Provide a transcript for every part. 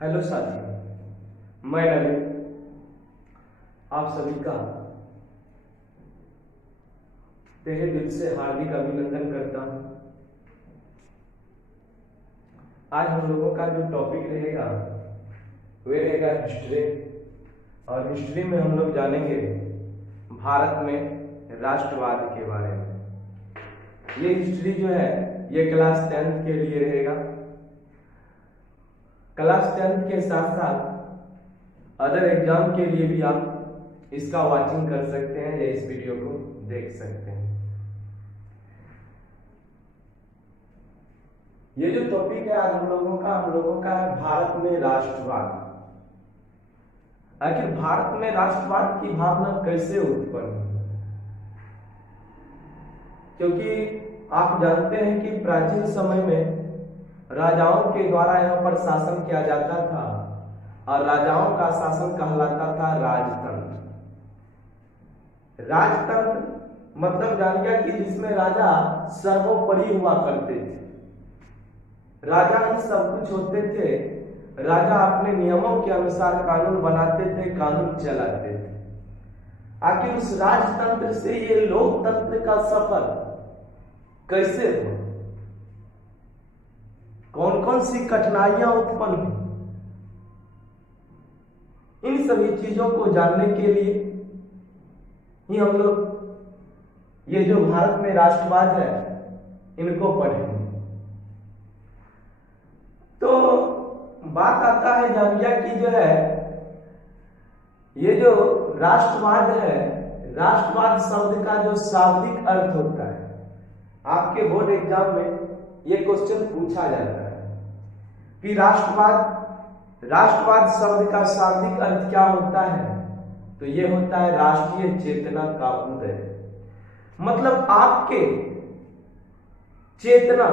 Hello साथी, मैं नवीन आप सभी का तहे दिल से हार्दिक अभिनंदन करता हूं। आज हम लोगों का जो टॉपिक रहेगा वह रहेगा हिस्ट्री। और हिस्ट्री में हम लोग जानेंगे भारत में राष्ट्रवाद के बारे में। ये हिस्ट्री जो है ये क्लास 10th के लिए रहेगा। क्लास 10th के साथ साथ अदर एग्जाम के लिए भी आप इसका वाचिंग कर सकते हैं या इस वीडियो को देख सकते हैं। ये जो टॉपिक है आज हम लोगों का है भारत में राष्ट्रवाद। आखिर भारत में राष्ट्रवाद की भावना कैसे उत्पन्न हुई? क्योंकि आप जानते हैं कि प्राचीन समय में राजाओं के द्वारा यहाँ पर शासन किया जाता था और राजाओं का शासन कहलाता था राजतंत्र। राजतंत्र मतलब जान गया कि जिसमें राजा सर्वोपरि हुआ करते थे। राजा ही सब कुछ होते थे। राजा अपने नियमों के अनुसार कानून बनाते थे, कानून चलाते थे। आखिर उस राजतंत्र से ये लोकतंत्र का सफर कैसे हुआ? कौन कौन सी कठिनाइयां उत्पन्न हुई? इन सभी चीजों को जानने के लिए ही हम लोग ये जो भारत में राष्ट्रवाद है इनको पढ़ेंगे। तो बात आता है जानिया कि जो है ये जो राष्ट्रवाद है, राष्ट्रवाद शब्द का जो शाब्दिक अर्थ होता है, आपके बोर्ड एग्जाम में ये क्वेश्चन पूछा जाता है कि राष्ट्रवाद शब्द का शाब्दिक अर्थ क्या होता है? तो ये होता है राष्ट्रीय चेतना का उदय। मतलब आपके चेतना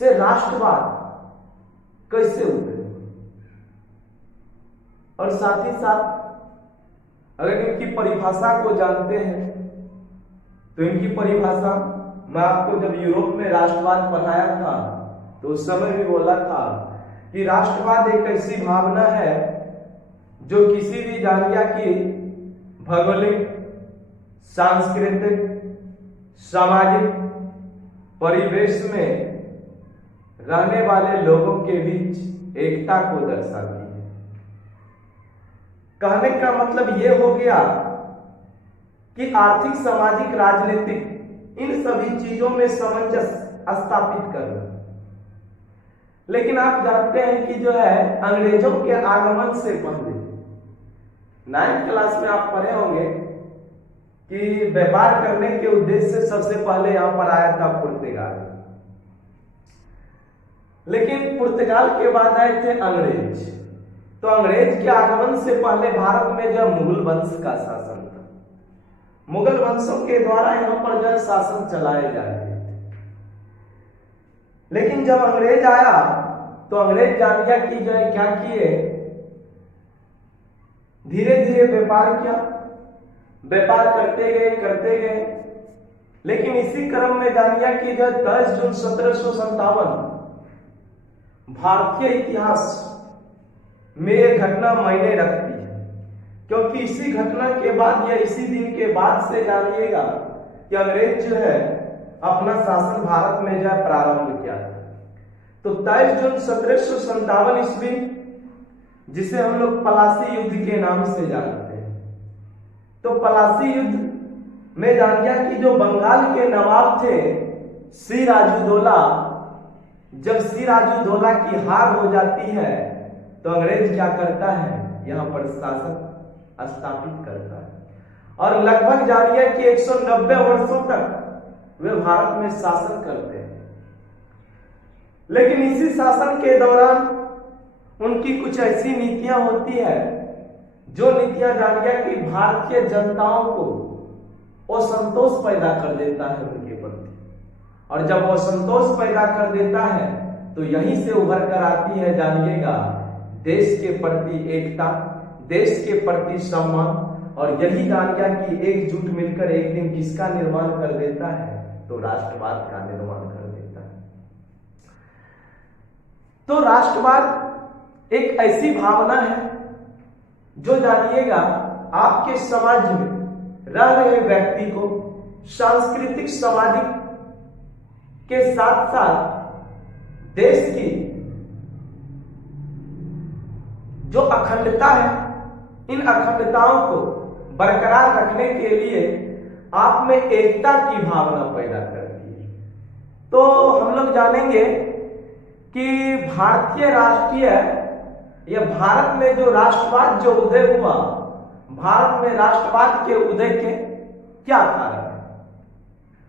से राष्ट्रवाद कैसे उदय? और साथ ही साथ अगर इनकी परिभाषा को जानते हैं तो इनकी परिभाषा मैं आपको जब यूरोप में राष्ट्रवाद पढ़ाया था तो उस समय भी बोला था कि राष्ट्रवाद एक ऐसी भावना है जो किसी भी जानिया की भौगोलिक, सांस्कृतिक, सामाजिक परिवेश में रहने वाले लोगों के बीच एकता को दर्शाती है। कहने का मतलब यह हो गया कि आर्थिक, सामाजिक, राजनीतिक इन सभी चीजों में सामंजस्य स्थापित करना। लेकिन आप जानते हैं कि जो है अंग्रेजों के आगमन से पहले 9th क्लास में आप पढ़े होंगे कि व्यापार करने के उद्देश्य से सबसे पहले यहां पर आया था पुर्तगाल। लेकिन पुर्तगाल के बाद आए थे अंग्रेज। तो अंग्रेज के आगमन से पहले भारत में जो मुगल वंश का शासन था, मुगल वंशों के द्वारा यहां पर जो शासन चलाए जा रहे थे। लेकिन जब अंग्रेज आया तो अंग्रेज जानिया कि जो है क्या किए, धीरे धीरे व्यापार किया, व्यापार करते गए। लेकिन इसी क्रम में जानिया कि जो 10 जून 1757 भारतीय इतिहास में यह घटना मायने रखती है। क्योंकि इसी घटना के बाद या इसी दिन के बाद से जानिएगा कि अंग्रेज जो है अपना शासन भारत में जो है प्रारंभ किया था। तो 23 जून 1757 ईस्वी, जिसे हम लोग पलासी युद्ध के नाम से जानते हैं, तो पलासी युद्ध में जानिया कि जो बंगाल के नवाब थे सिराजुद्दौला, जब सिराजुद्दौला की हार हो जाती है तो अंग्रेज क्या करता है, यहां पर शासन स्थापित करता है। और लगभग जानिए कि 190 वर्षों तक वे भारत में शासन करते हैं। लेकिन इसी शासन के दौरान उनकी कुछ ऐसी नीतियां होती है जो नीतियां जानिए कि भारतीय जनताओं को असंतोष पैदा कर देता है उनके प्रति। और जब वो संतोष पैदा कर देता है तो यहीं से उभर कर आती है जानिएगा देश के प्रति एकता, देश के प्रति सम्मान। और यही जानिएगा कि एकजुट मिलकर एक दिन किसका निर्माण कर देता है, तो राष्ट्रवाद का निर्माण कर देता है। तो राष्ट्रवाद एक ऐसी भावना है जो जानिएगा आपके समाज में रह रहे व्यक्ति को सांस्कृतिक सामाजिक के साथ साथ देश की जो अखंडता है, इन अखंडताओं को बरकरार रखने के लिए आप में एकता की भावना पैदा करती है। तो हम लोग जानेंगे कि भारतीय राष्ट्रीय या भारत में जो राष्ट्रवाद जो उदय हुआ, भारत में राष्ट्रवाद के उदय के क्या कारण है,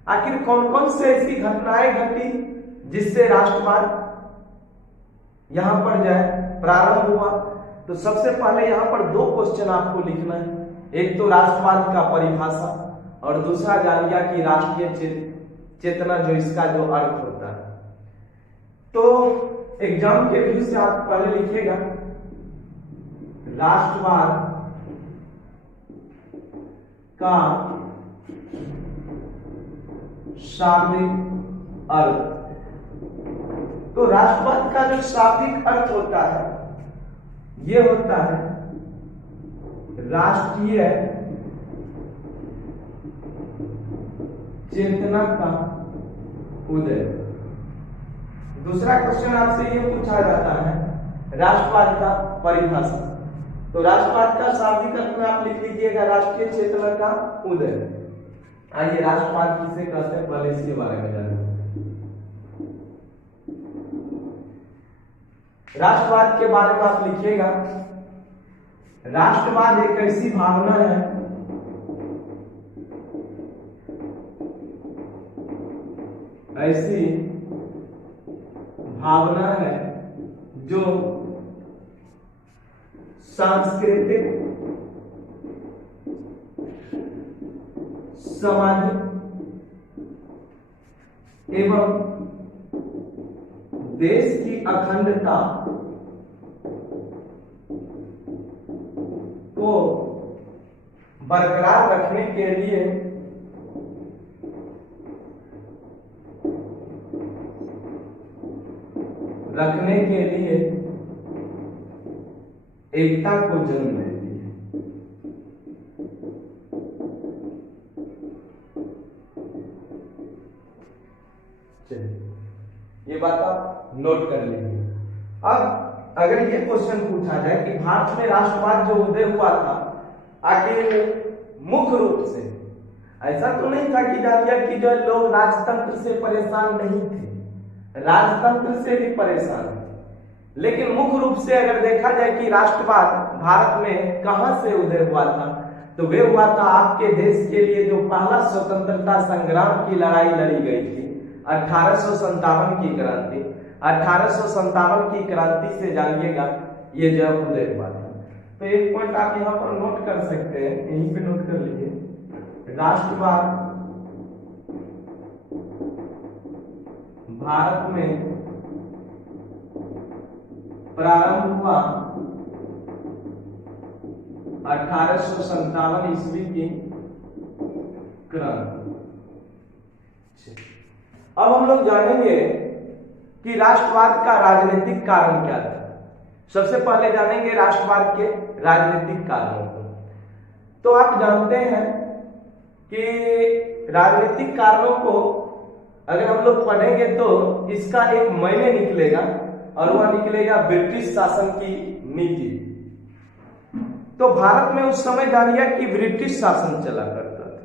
आखिर कौन कौन से ऐसी घटनाएं घटी जिससे राष्ट्रवाद यहां पर प्रारंभ हुआ। तो सबसे पहले यहां पर दो क्वेश्चन आपको लिखना है, एक तो राष्ट्रवाद का परिभाषा और दूसरा जानिएगा कि राष्ट्रीय चेतना जो इसका जो अर्थ होता है। तो एग्जाम के व्यू से आप पहले लिखिएगा राष्ट्रवाद का शाब्दिक अर्थ। तो राष्ट्रवाद का जो शाब्दिक अर्थ होता है ये होता है राष्ट्रीय चेतना का उदय। दूसरा क्वेश्चन आपसे ये पूछा जाता है राष्ट्रवाद का परिभाषा। तो राष्ट्रवाद का शाब्दिक अर्थ में आप लिख लीजिएगा राष्ट्रीय चेतना का उदय। आइए राष्ट्रवाद किसे कहते हैं पहले इसके बारे में जानें। राष्ट्रवाद के बारे में आप लिखिएगा राष्ट्रवाद एक ऐसी भावना है जो सांस्कृतिक सामाजिक एवं देश की अखंडता को बरकरार रखने के लिए एकता को जन्म देती है। चलिए ये बात आप नोट कर लीजिए। अब अगर ये क्वेश्चन पूछा जाए कि भारत में राष्ट्रवाद जो उदय हुआ था आखिर मुख्य रूप से, ऐसा तो नहीं था कि जानिए कि जो लोग राजतंत्र से परेशान नहीं थे, राजतंत्र से भी परेशान थे, लेकिन मुख्य रूप से अगर देखा जाए कि राष्ट्रवाद भारत में कहां से उदय हुआ था तो वे हुआ था आपके देश के लिए जो पहला स्वतंत्रता संग्राम की लड़ाई लड़ी गई थी 1857 की क्रांति। 1857 की क्रांति से जानिएगा ये जो उदय हुआ था। तो एक पॉइंट आप यहाँ पर नोट कर सकते हैं, यहीं पे नोट कर लीजिए राष्ट्रवाद भारत में प्रारंभ हुआ 1857 ईस्वी की क्रांति। अब हम लोग जानेंगे कि राष्ट्रवाद का राजनीतिक कारण क्या था। सबसे पहले जानेंगे राष्ट्रवाद के राजनीतिक कारणों को। तो आप जानते हैं कि राजनीतिक कारणों को अगर हम लोग पढ़ेंगे तो इसका एक मायने निकलेगा और वह निकलेगा ब्रिटिश शासन की नीति। तो भारत में उस समय जानिए कि ब्रिटिश शासन चला करता था।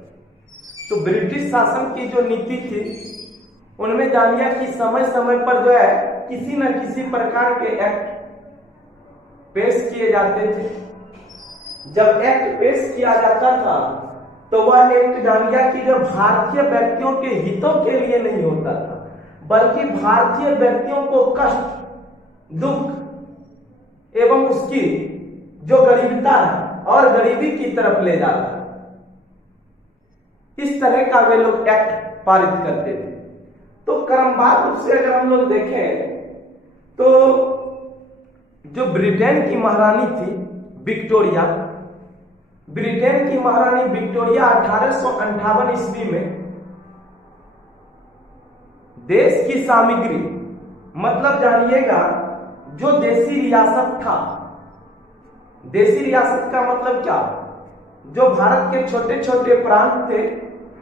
तो ब्रिटिश शासन की जो नीति थी उनमें जानिए कि समय समय पर जो है किसी न किसी प्रकार के एक्ट पेश किए जाते थे। जब एक्ट पेश किया जाता था तो वह एक्ट जानिए कि जो भारतीय व्यक्तियों के हितों के लिए नहीं होता था, बल्कि भारतीय व्यक्तियों को कष्ट, दुख एवं उसकी जो गरीबता है और गरीबी की तरफ ले जाता है। इस तरह का वे लोग एक्ट पारित करते थे। तो क्रमवार रूप से अगर हम लोग देखें तो जो ब्रिटेन की महारानी थी विक्टोरिया, ब्रिटेन की महारानी विक्टोरिया 1858 ईस्वी में देश की सामग्री, मतलब जानिएगा जो देसी रियासत था, देसी रियासत का मतलब क्या, जो भारत के छोटे छोटे प्रांत थे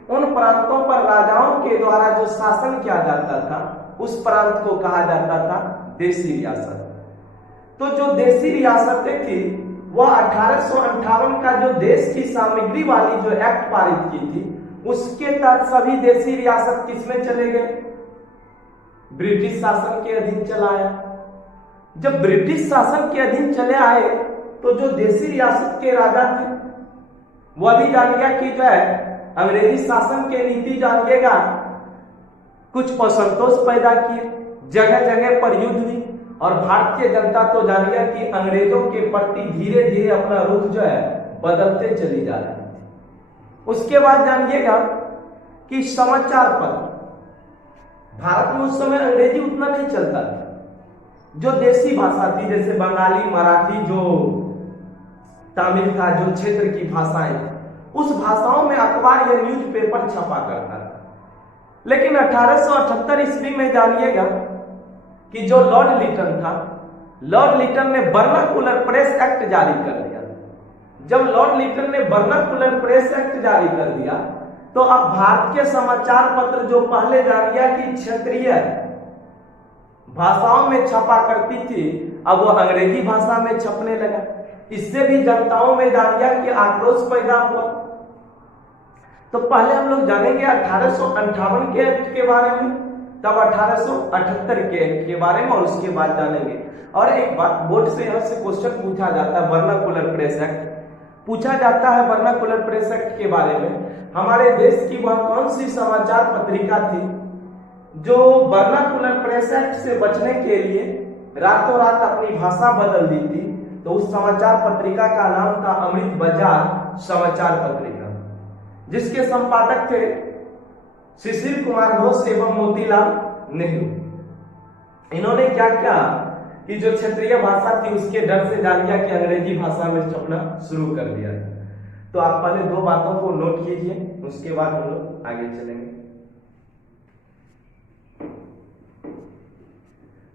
उन प्रांतों पर राजाओं के द्वारा जो शासन किया जाता था उस प्रांत को कहा जाता था देसी रियासत। तो जो देसी रियासतें थी वह 1858 का जो देश की सामग्री वाली जो एक्ट पारित की थी उसके तहत सभी देसी रियासत किसमें चले गए, ब्रिटिश शासन के अधीन चला आया। जब ब्रिटिश शासन के अधीन चले आए तो जो देसी रियासत के राजा थे वह भी जानिएगा कि जो है अंग्रेजी शासन के नीति जानिएगा कुछ असंतोष पैदा किए, जगह जगह पर युद्ध हुई और भारतीय जनता तो जानिएगा कि अंग्रेजों के प्रति धीरे धीरे अपना रुख जो है बदलते चली जा रही है। उसके बाद जानिएगा कि समाचार पत्र, भारत में उस समय अंग्रेजी उतना नहीं चलता था, जो देसी भाषा थी जैसे बंगाली, मराठी, जो तमिल था, जो क्षेत्र की भाषाएं थी, उस भाषाओं में अखबार या न्यूज़पेपर छपा करता था। लेकिन 1878 ईस्वी में जानिएगा कि जो लॉर्ड लिटन था, लॉर्ड लिटन ने वर्नाकुलर प्रेस एक्ट जारी कर दिया। जब लॉर्ड लिटन ने वर्नाकुलर प्रेस एक्ट जारी कर दिया तो अब भारत के समाचार पत्र जो पहले जानिएगा कि क्षेत्रीय भाषाओं में छपा करती थी अब वो अंग्रेजी भाषा में छपने लगा। इससे भी जनताओं में जानिएगा कि आक्रोश पैदा हुआ। तो पहले हम लोग जानेंगे 1858 के एक्ट के बारे में, तब 1878 के एक्ट के बारे में और उसके बाद जानेंगे। और एक बात, बोर्ड से यहाँ से क्वेश्चन पूछा जाता है, वर्नाकुलर प्रेस एक्ट पूछा जाता है। वर्नाकुलर प्रेस एक्ट के बारे में हमारे देश की वह कौन सी समाचार पत्रिका थी जो वर्नाकुलर प्रेस एक्ट से बचने के लिए रातों रात अपनी भाषा बदल दी थी? तो उस समाचार पत्रिका का नाम था अमृत बाजार समाचार पत्रिका, जिसके संपादक थे शिशिर कुमार घोष एवं मोतीलाल नेहरू। इन्होंने क्या किया कि जो क्षेत्रीय भाषा थी उसके डर से जान गया कि अंग्रेजी भाषा में छपना शुरू कर दिया। तो आप पहले दो बातों को नोट कीजिए, उसके बाद हम लोग आगे चलेंगे।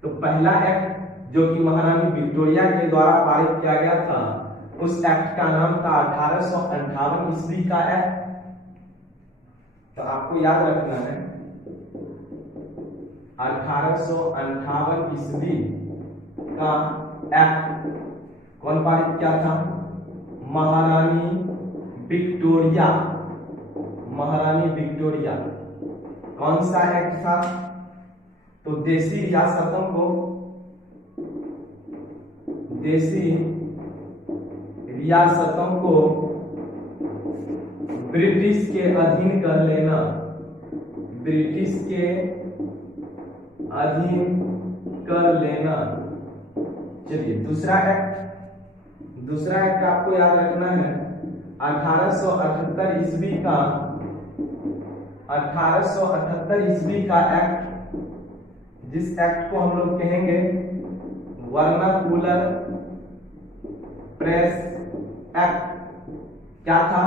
तो पहला एक्ट जो कि महारानी विक्टोरिया के द्वारा पारित किया गया था उस एक्ट का नाम था 1858 ईस्वी का एक्ट। तो आपको याद रखना है 1858 ईस्वी का एक्ट कौन पारित किया था? महारानी विक्टोरिया। महारानी विक्टोरिया। कौन सा एक्ट था? तो देसी रियासतों को ब्रिटिश के अधीन कर लेना, ब्रिटिश के अधीन कर लेना। चलिए दूसरा एक्ट आपको याद रखना है 1878 ईस्वी का, 1878 ईस्वी का एक्ट, जिस एक्ट को हम लोग कहेंगे वर्नाकुलर प्रेस एक्ट। क्या था?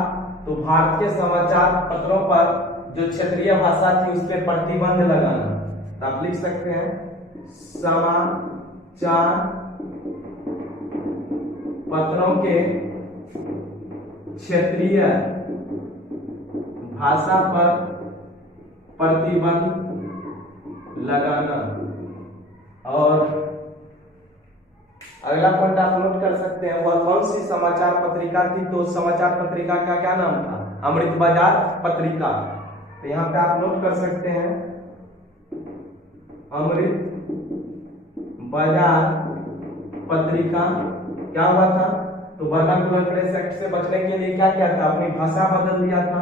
तो भारतीय समाचार पत्रों पर जो क्षेत्रीय भाषा थी उस पर प्रतिबंध लगाना। तो आप लिख सकते हैं समाचार पत्रों के क्षेत्रीय भाषा पर प्रतिबंध लगाना। और अगला पॉइंट आप नोट कर सकते हैं वह कौन सी समाचार पत्रिका थी? तो समाचार पत्रिका का क्या नाम था? अमृत बाजार पत्रिका। तो यहाँ पे आप नोट कर सकते हैं अमृत बाजार पत्रिका। क्या हुआ था? तो वर्नाकुलर प्रेस एक्ट से बचने के लिए क्या किया था? अपनी भाषा बदल दिया था।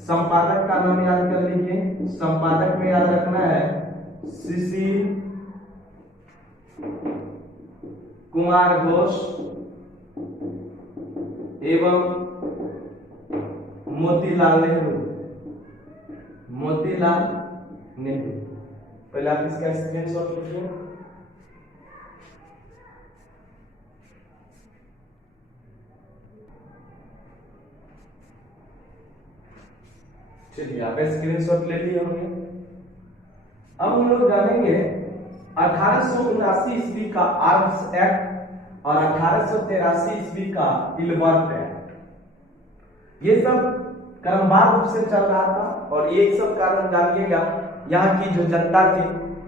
संपादक का नाम याद कर लीजिए, संपादक में याद रखना है शिशिर कुमार घोष एवं मोतीलाल नेहरू। मोतीलाल नेहरू। पहले आप इसका स्क्रीनशॉट लीजिए। चलिए आप स्क्रीनशॉट ले लिए होंगे। अब हम लोग जानेंगे 1879 ईस्वी का आर्म्स एक्ट और 1883 ईस्वी का इलबर्ट एक्ट, ये सब क्रमबद्ध रूप से चल रहा था। और ये सब कारण जानिएगा, यहाँ की जो जनता थी,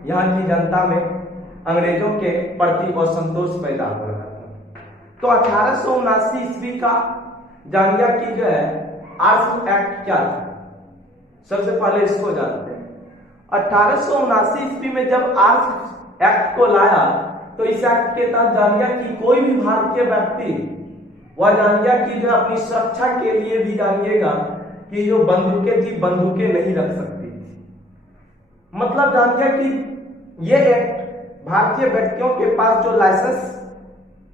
यहाँ की जनता में अंग्रेजों के प्रति असंतोष पैदा हो रहा था। तो 1879 ईस्वी का जानिए कि जो है आर्म्स एक्ट क्या था। सबसे पहले इसको जानते हैं। 1879 ईस्वी में जब आर्म्स एक्ट को लाया तो इस एक्ट के तहत जानिए कि कोई भी भारतीय व्यक्ति वह जानिए कि जो अपनी सुरक्षा के लिए भी जानिएगा कि जो बंदूकें थी, बंदूकें नहीं रख सकती थी। मतलब जानिए कि ये एक्ट भारतीय व्यक्तियों के पास जो लाइसेंस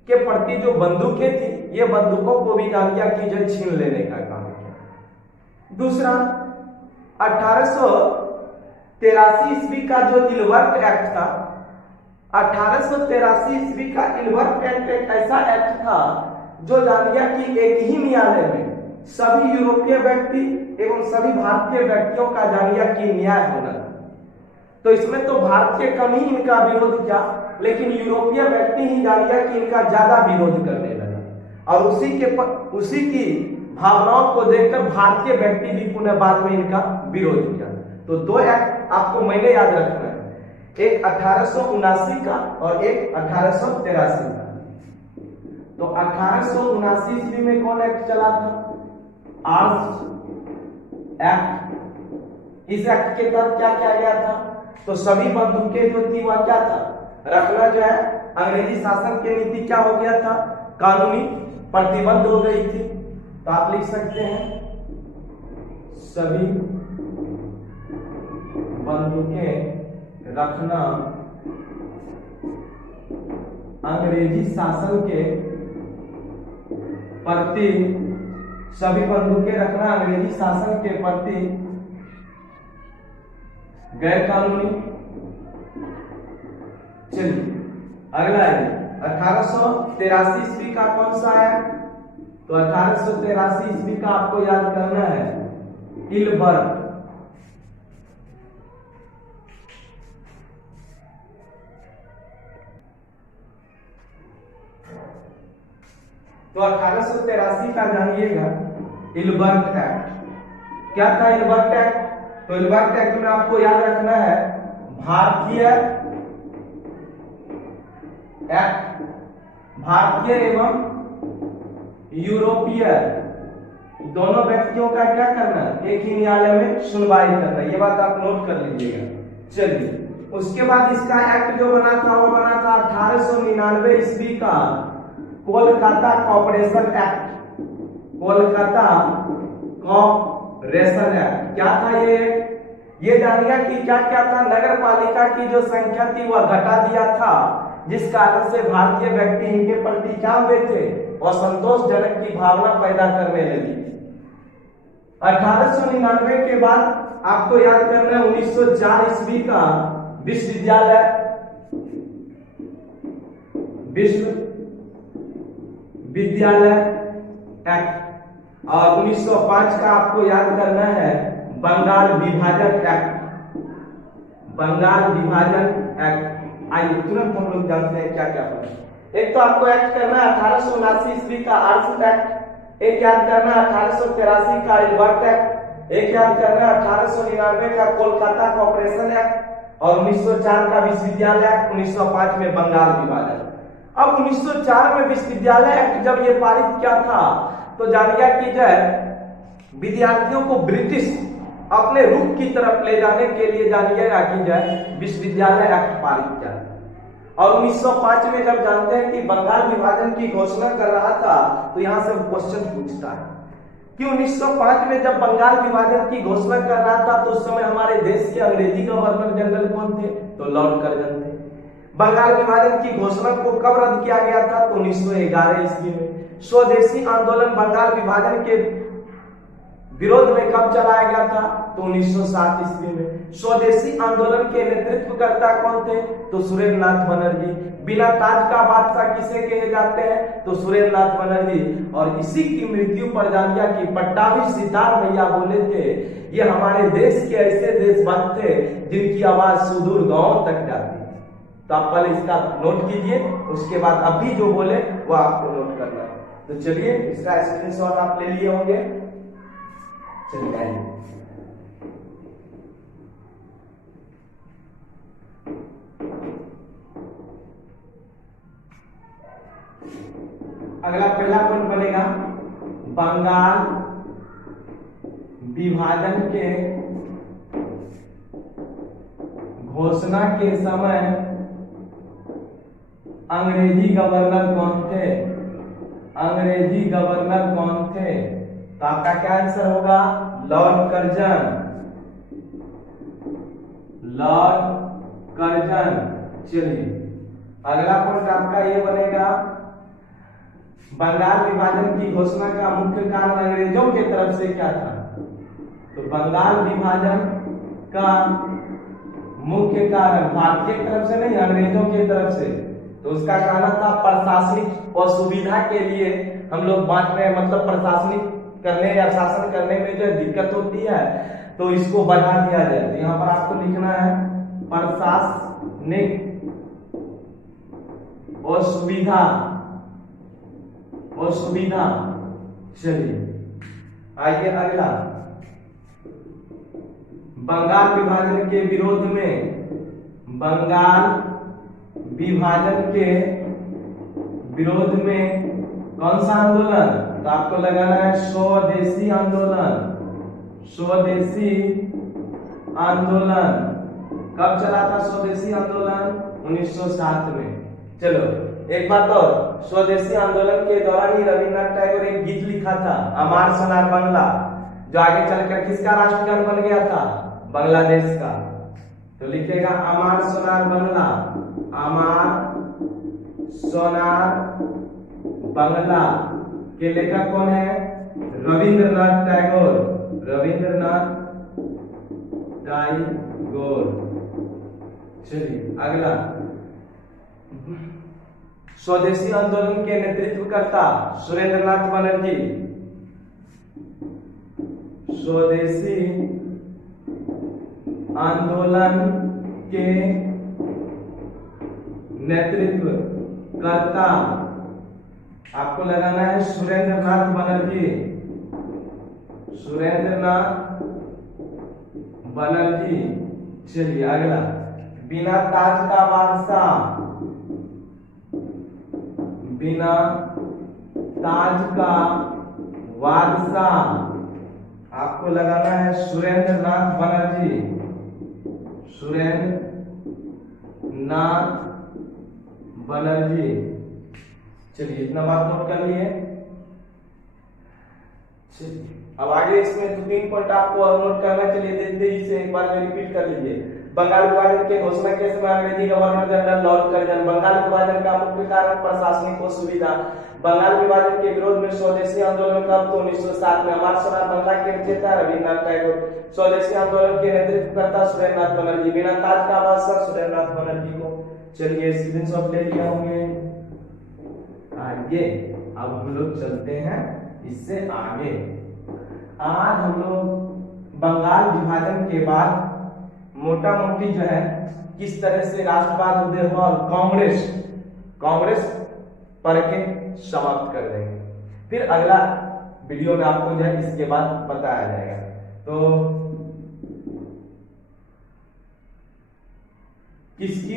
के प्रति जो बंदूकें थी, ये बंदूकों को भी जानिए कि जो छीन लेने का काम किया। दूसरा, 1883 ईस्वी का जो इलबर्ट एक्ट था, 1883 ईस्वी का इलबर्ट एक्ट एक ऐसा एक्ट था जो जानिए कि एक ही न्यायालय में सभी यूरोपीय व्यक्ति एवं सभी भारतीय व्यक्तियों का जानिए कि न्याय होना। तो इसमें तो भारतीय कम ही इनका विरोध किया, लेकिन यूरोपीय व्यक्ति ही जानिए कि इनका ज्यादा विरोध करने लगा। और उसी की भावनाओं को देखकर भारतीय व्यक्ति भी पुनः बाद में इनका विरोध किया। तो दो एक्ट आपको मैंने याद रखना है, एक 1879 का और एक 1883 का। तो 1879 ईस्वी में कौन एक्ट चला था? Arms act. इस एक्ट के तहत क्या किया गया था? तो सभी बंदूकें जो थी वह क्या था? रखना जो है अंग्रेजी शासन की नीति क्या हो गया था? कानूनी प्रतिबंध हो गई थी। तो आप लिख सकते हैं सभी बंदूकें रखना अंग्रेजी शासन के प्रति, सभी बंदूकें रखना अंग्रेजी शासन के प्रति गैर कानूनी। चलिए अगला है 1883 ईस्वी का कौन सा है? तो 1883 ईस्वी का आपको याद करना है इलबर्ट। तो 1883 का जानिएगा इलबर्ट एक्ट। क्या था इलबर्ट एक्ट? तो इलबर्ट एक्ट में आपको याद रखना है भारतीय एक्ट, भारतीय एवं यूरोपीय दोनों व्यक्तियों का क्या करना? एक ही न्यायालय में सुनवाई करना। ये बात आप नोट कर लीजिएगा। चलिए उसके बाद इसका एक्ट जो बना था वो बना था 1899 ईस्वी का Kolkata corporation act. Kolkata corporation act क्या था ये जानिए कि क्या क्या था? नगर पालिका की जो संख्या थी वह घटा दिया था, जिस कारण से भारतीय व्यक्ति इनके प्रति क्या हुए थे? असंतोषजनक की भावना पैदा करने लगी थी। 1899 के बाद आपको याद करना है 1904 ईस्वी का विश्वविद्यालय एक्ट और 1905 का आपको याद करना है बंगाल विभाजन एक्ट। बंगाल विभाजन एक्ट आइए तुरंत हम लोग जानते हैं क्या क्या पड़ा। एक तो आपको एक्ट करना है 1879 ईस्वी का आर्म्स एक्ट, एक याद करना है 1883 का इलबर्ट एक्ट, एक याद करना है 1899 का कोलकाता कॉर्पोरेशन एक्ट और 1904 का विश्वविद्यालय एक्ट, 1905 में बंगाल विभाजन। अब 1904 में विश्वविद्यालय एक्ट जब ये पारित किया था तो जानिए कि जो है विद्यार्थियों को ब्रिटिश अपने रुख की तरफ ले जाने के लिए जानिएगा कि जो है विश्वविद्यालय एक्ट पारित किया। और 1905 में जब जानते हैं कि बंगाल विभाजन की घोषणा कर रहा था तो यहां से क्वेश्चन पूछता है कि 1905 में जब बंगाल विभाजन की घोषणा कर रहा था तो उस समय हमारे देश के अंग्रेजी गवर्नर जनरल कौन थे? तो लॉर्ड कर्जन थे। बंगाल विभाजन की घोषणा को कब रद्द किया गया था? तो 1911 ईस्वी में। स्वदेशी आंदोलन बंगाल विभाजन के विरोध में कब चलाया गया था? तो 1907 ईस्वी में। स्वदेशी आंदोलन के नेतृत्वकर्ता कौन थे? तो सुरेंद्र नाथ बनर्जी। बिना ताज का बादशाह किसे कहे जाते हैं? तो सुरेंद्र नाथ बनर्जी। और इसी की मृत्यु पर जानिए कि पट्टाभी सितार भैया बोले थे ये हमारे देश के ऐसे देशभक्त थे जिनकी आवाज सुदूर गांव तक जाती। तो आप पहले इसका नोट कीजिए, उसके बाद अभी जो बोले वो आपको नोट करना है। तो चलिए इसका स्क्रीनशॉट आप ले लिए होंगे। चलिए अगला पहला पॉइंट बनेगा बंगाल विभाजन के घोषणा के समय अंग्रेजी गवर्नर कौन थे? अंग्रेजी गवर्नर कौन थे? तो आपका क्या आंसर होगा? Lord Curzon. Lord Curzon. चलिए अगला पॉइंट आपका ये बनेगा बंगाल विभाजन की घोषणा का मुख्य कारण अंग्रेजों की तरफ से क्या था? तो बंगाल विभाजन का मुख्य कारण भारतीय की तरफ से नहीं, अंग्रेजों की तरफ से। तो उसका कहना था प्रशासनिक असुविधा के लिए हम लोग बांट रहे हैं, मतलब प्रशासनिक करने या शासन करने में जो दिक्कत होती है तो इसको बढ़ा दिया जाए। तो यहाँ पर आपको लिखना है प्रशासनिक असुविधा। असुविधा। चलिए आइए अगला बंगाल विभाजन के विरोध में, बंगाल विभाजन के विरोध में कौन सा आंदोलन? तो आपको लगाना है स्वदेशी आंदोलन। स्वदेशी आंदोलन कब चला था स्वदेशी आंदोलन? 1907 में। चलो एक बात और, स्वदेशी आंदोलन के दौरान ही रविन्द्रनाथ टैगोर एक गीत लिखा था अमार सोनार बांग्ला, जो आगे चलकर किसका राष्ट्रगान बन गया था? बांग्लादेश का। तो लिखेगा अमार सोनार बांग्ला। अमार सोनार बांग्ला के लेखक कौन है? रविंद्रनाथ टैगोर। रविंद्रनाथ टैगोर। चलिए अगला स्वदेशी आंदोलन के नेतृत्वकर्ता सुरेंद्रनाथ बनर्जी। स्वदेशी आंदोलन के नेतृत्व करता आपको लगाना है सुरेंद्रनाथ बनर्जी। सुरेंद्रनाथ बनर्जी। चलिए अगला बिना ताज का बादशाह। बिना ताज का बादशाह आपको लगाना है सुरेंद्रनाथ बनर्जी। सुरेंद्रनाथ बनर्जी। चलिए इतना बात नोट कर लिए। अब आगे इसमें 2-3 पॉइंट आपको और नोट करना। चलिए देखते ही से एक बार में रिपीट कर लीजिए। बंगाल विभाजन के घोषणा के समय अंग्रेजी governor general lord Curzon. Bengal विभाजन का मुख्य कारण प्रशासनिक असुविधा। बंगाल विभाजन के विरोध में स्वदेशी आंदोलन कब? तो 1907 में। अमार सोनार बांग्ला के रचयिता रविन्द्रनाथ टैगोर। स्वदेशी आंदोलन के नेतृत्वकर्ता सुरेंद्रनाथ बनर्जी। बिना ताज का बादशाह सुरेंद्रनाथ बनर्जी को। चलिए स्क्रीनशॉट ले लिया होंगे। आगे अब हम लोग चलते हैं इससे आगे। आज हम लोग बंगाल विभाजन के बाद मोटा मोटी जो है किस तरह से राष्ट्रवाद उदय हुआ और कांग्रेस पढ़ के समाप्त कर देंगे। फिर अगला वीडियो में आपको जो है इसके बाद बताया जाएगा। तो किसकी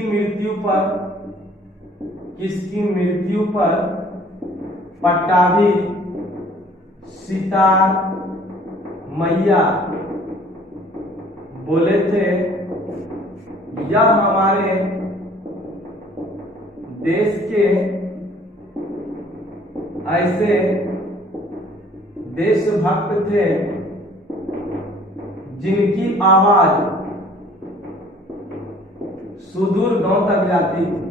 मृत्यु पर पट्टाभी सितार मैया बोले थे, यह हमारे देश के ऐसे देशभक्त थे जिनकी आवाज सुदूर गांव तक जाती थी।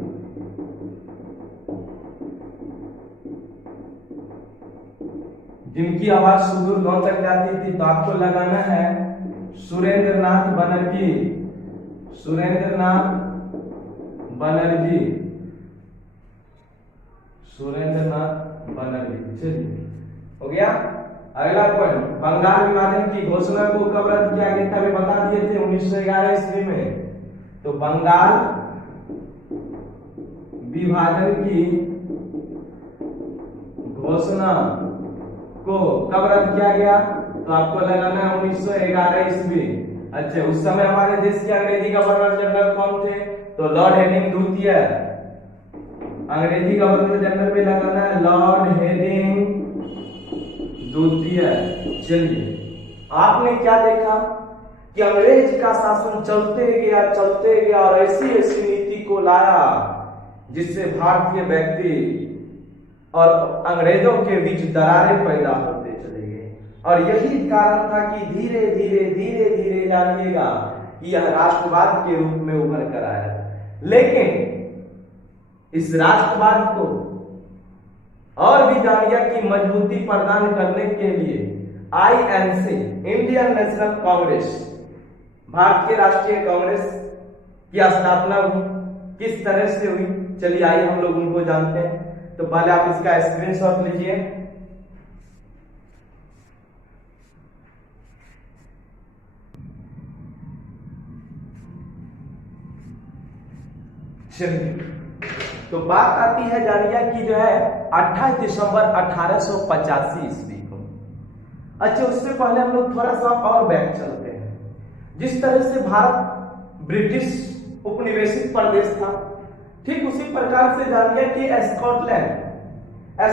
जिनकी आवाज सुदूर गांव तक जाती थी। तो आपको लगाना है सुरेंद्रनाथ बनर्जी। सुरेंद्रनाथ बनर्जी। सुरेंद्रनाथ बनर्जी। चलिए हो गया। अगला पॉइंट, बंगाल विभाजन की घोषणा को कब रद्द किया गया था? बता दिए थे 1911 ईस्वी में। तो बंगाल विभाजन की घोषणा को कब रद्द किया गया? तो आपको लगाना है 1911 ईस्वी। अच्छा, उस समय हमारे देश के अंग्रेजी गवर्नर जनरल कौन थे? तो लॉर्ड हेडिंग द्वितीय। अंग्रेजी गवर्नर जनरल पे लगाना है लॉर्ड हेडिंग द्वितीय। चलिए, आपने क्या देखा कि अंग्रेज का शासन चलते गया और ऐसी नीति को लाया जिससे भारतीय व्यक्ति और अंग्रेजों के बीच दरारें पैदा होते चले गए। और यही कारण था कि धीरे धीरे जानिएगा कि यह राष्ट्रवाद के रूप में उभर कर आया। लेकिन इस राष्ट्रवाद को और भी जानिए कि मजबूती प्रदान करने के लिए आईएनसी, इंडियन नेशनल कांग्रेस, भारतीय राष्ट्रीय कांग्रेस की स्थापना हुई। किस तरह से हुई, चलिए आइए हम लोग उनको जानते हैं। तो पहले आप इसका स्क्रीनशॉट लीजिए। चलिए, तो बात आती है जानिए कि जो है 28 दिसंबर 1885 ईस्वी को। अच्छा, उससे पहले हम लोग थोड़ा सा और बैक चलते हैं। जिस तरह से भारत ब्रिटिश उपनिवेशित प्रदेश था, ठीक उसी प्रकार से जानिए कि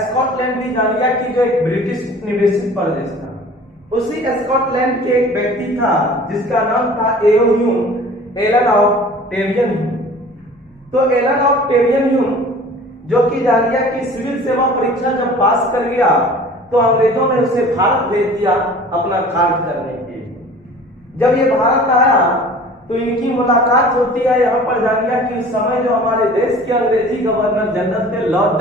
स्कॉटलैंड भी जानिए कि जो एक ब्रिटिश उपनिवेशित प्रदेश था। उसी स्कॉटलैंड के एक व्यक्ति था जिसका नाम था एलन ऑफ टेरियन। तो एलन ऑफ टेरियन जो कि जानिए कि सिविल सेवा परीक्षा जब पास कर गया तो अंग्रेजों ने उसे भारत भेज दिया अपना कार्य करने के लिए। जब ये भारत आया तो इनकी मुलाकात होती है यहाँ पर जानिए कि उस समय जो हमारे देश के अंग्रेजी गवर्नर जनरल थे लॉर्ड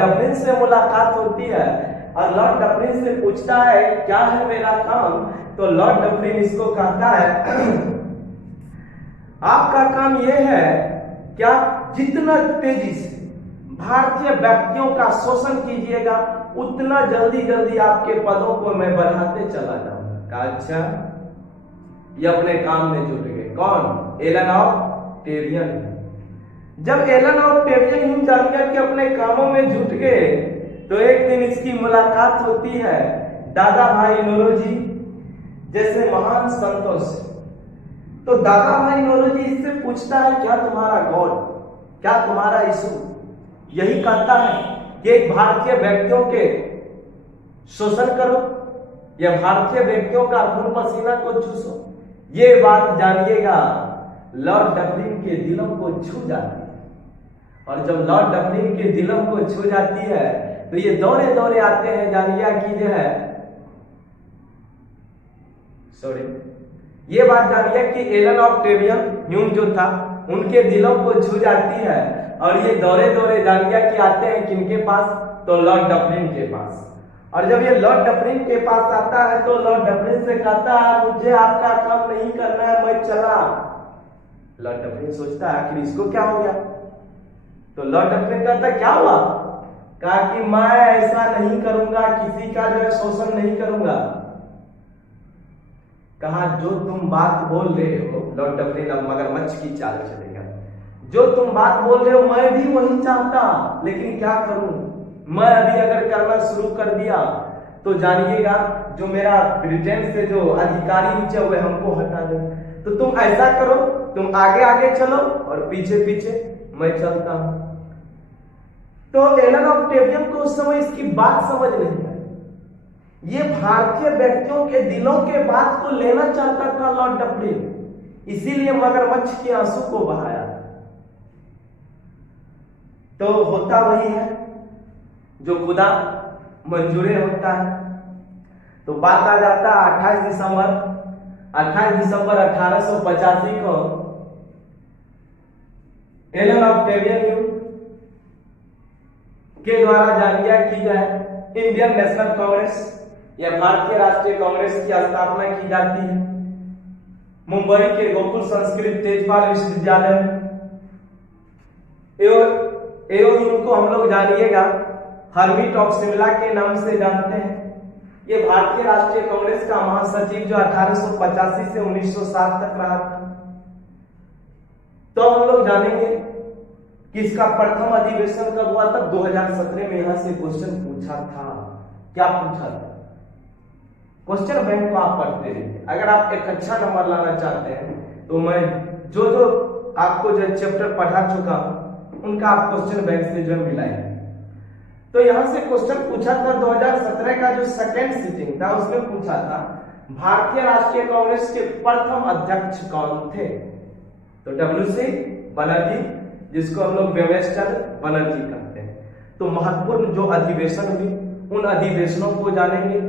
डबलिन से मुलाकात होती है। और लॉर्ड डबलिन से पूछता है क्या है मेरा काम? तो लॉर्ड डबलिन इसको कहता है आपका काम यह है कि आप जितना तेजी से भारतीय व्यक्तियों का शोषण कीजिएगा उतना जल्दी आपके पदों को मैं बढ़ाते चला जाऊंगा। अच्छा, ये अपने काम में जुट गए। कौन? एलन ऑफ टेरियन। जब एलन ऑफ टेरियन जानिए कि अपने कामों में जुट गए तो एक दिन इसकी मुलाकात होती है दादा भाई नौरोजी जैसे महान संतों से। तो दादा भाई नौरोजी इससे पूछता है क्या तुम्हारा गॉड, क्या तुम्हारा यीशु यही कहता है कि एक भारतीय व्यक्तियों के शोषण करो या भारतीय व्यक्तियों का खून पसीना को चूसो? ये बात जानिएगा लॉर्ड डबलिन के दिलों को छू जाती है। और जब लॉर्ड डबलिन के दिलों को छू जाती है तो ये दौड़े आते हैं जानिए कि जो है ये बात जानिए कि एलन ऑफ टेरियन जो था उनके दिलों को छू जाती है और ये दौड़े जानिए कि आते हैं किनके पास? तो लॉर्ड डबलिन के पास। और जब ये लॉर्ड डबलिन के पास आता है तो लॉर्ड डबलिन से कहता है मुझे आपका काम नहीं करना है, मैं चला। लॉर्ड डबलिन सोचता है आखिर इसको क्या हो गया? तो लॉर्ड डबलिन कहता क्या हुआ? कहा कि मैं ऐसा नहीं करूंगा, किसी का जो है शोषण नहीं करूंगा। कहा जो तुम बात बोल रहे हो, लॉर्ड डबलिन अब मगरमच्छ की चाल चलेगा, जो तुम बात बोल रहे हो मैं भी वही चाहता, लेकिन क्या करूं? मैं अभी अगर करना शुरू कर दिया तो जानिएगा जो मेरा ब्रिटेन से जो अधिकारी नीचे हुए हमको हटा दे। तो तुम ऐसा करो, तुम आगे चलो और पीछे मैं चलता हूं। तो एलन ऑफ टेरियन को उस समय इसकी बात समझ नहीं आई। ये भारतीय व्यक्तियों के दिलों के बात को लेना चाहता था लॉर्ड डबलिन, इसीलिए मगरमच्छ के आंसू को बहाया। तो होता वही है जो खुदा मंजूरे होता है। तो बात आ जाता 28 दिसंबर 1885 को एलन ऑफ टेरियन के द्वारा जानिए की जाए इंडियन नेशनल कांग्रेस या भारतीय राष्ट्रीय कांग्रेस की स्थापना की जाती है मुंबई के गोकुल संस्कृत तेजपाल विश्वविद्यालय में। एवं इनको हम लोग जानिएगा हर्मिट ऑफ शिमला के नाम से जानते हैं। ये भारतीय राष्ट्रीय कांग्रेस का महासचिव जो 1885 से 1907 तक रहा था। तो हम लोग जानेंगे किसका प्रथम अधिवेशन कब हुआ था? 2017 में यहां से क्वेश्चन पूछा था। क्या पूछा था? क्वेश्चन बैंक को आप पढ़ते रहिए। अगर आप एक अच्छा नंबर लाना चाहते हैं तो मैं जो जो आपको जो चैप्टर पढ़ा चुका उनका आप क्वेश्चन बैंक से जो मिलाएंगे। तो यहां से क्वेश्चन पूछा था 2017 का जो सेकेंड सिटिंग था उसमें पूछा था भारतीय राष्ट्रीय कांग्रेस के प्रथम अध्यक्ष कौन थे? तो WC बनर्जी, जिसको हम लोग व्यवस्था बनर्जी कहते हैं। तो महत्वपूर्ण जो अधिवेशन हुई उन अधिवेशनों को जानेंगे।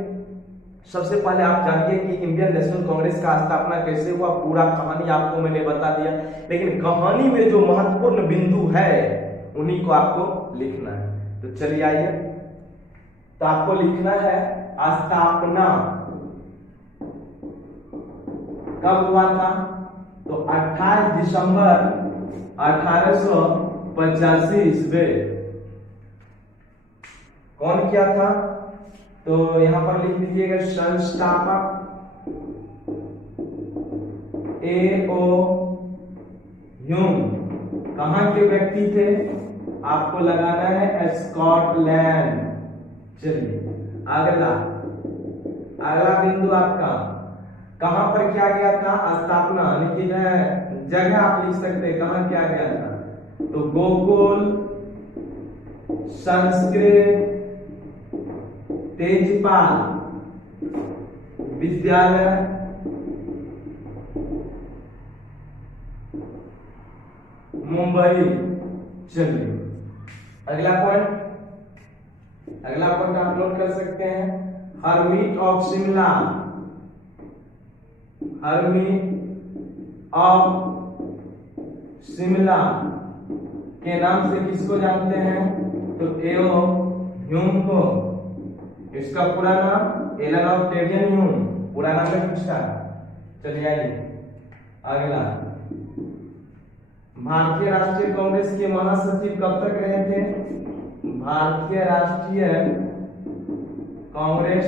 सबसे पहले आप जानिए कि इंडियन नेशनल कांग्रेस का स्थापना कैसे हुआ, पूरा कहानी आपको मैंने बता दिया, लेकिन कहानी में जो महत्वपूर्ण बिंदु है उन्हीं को आपको लिखना है। तो चलिए आइए, तो आपको लिखना है स्थापना कब हुआ था? तो 28 दिसंबर 1885 ईस्वी। कौन किया था? तो यहां पर लिख दीजिएगा संस्थापक A.O. ह्यूम। कहां के व्यक्ति थे? आपको लगाना है स्कॉटलैंड। चलिए अगला बिंदु आपका कहां पर किया गया था? स्थापना, लेकिन जगह आप लिख सकते हैं कहां किया गया था। तो गोकुल संस्कृत तेजपाल विद्यालय मुंबई। चलिए अगला पॉइंट आप नोट कर सकते हैं, hermit of Shimla. Hermit of Shimla के नाम से किसको जानते हैं? तो A.O. ह्यूम को। इसका पूरा नाम एलन ऑक्टेवियन ह्यूम, पूरा नाम में पूछा। चलिए आइए अगला, भारतीय राष्ट्रीय कांग्रेस के महासचिव कब तक रहे थे? भारतीय राष्ट्रीय कांग्रेस